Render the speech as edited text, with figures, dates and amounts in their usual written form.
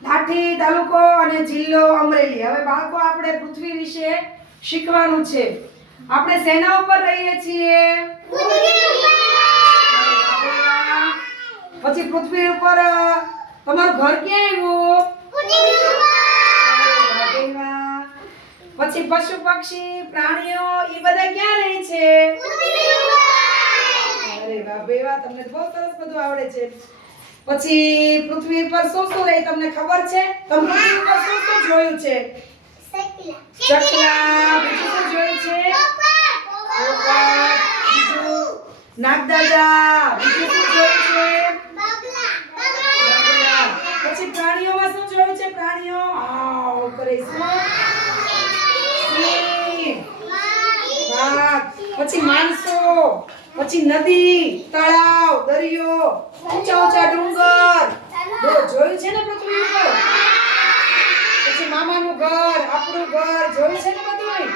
લાઠી તાલુકો અને જિલ્લો અમરેલી। હવે બાળકો આપણે પૃથ્વી વિશે શીખવાનું છે। આપણે સેના ઉપર રહીએ છીએ? પછી પૃથ્વી ઉપર તમારું ઘર ક્યાં આવ્યું? પછી પશુ પક્ષી પ્રાણીઓ એ બધા ક્યાં રહે છે? અરે વાહ બે વાહ, તમને બહુ સરસ બધું આવડે છે। પછી પૃથ્વી પર શું શું રહે તમને ખબર છે? તમે પૃથ્વી પર શું શું જોયું છે? ચકલા, બીજું શું જોયું છે? બીજું નાગદાદા, બીજું શું જોયું છે? બગલા। પછી પ્રાણીઓમાં શું જોયું છે? પ્રાણીઓ આવ કરે છે, સિંહ, વાઘ, પછી માણસો, પછી નદી, તળાવ, દરિયો, ઊંચા ઊંચા ડુંગર, જોયું છે ને પૃથ્વી ઉપર? પછી મામાનું ઘર, આપણું ઘર જોયું છે ને બધું?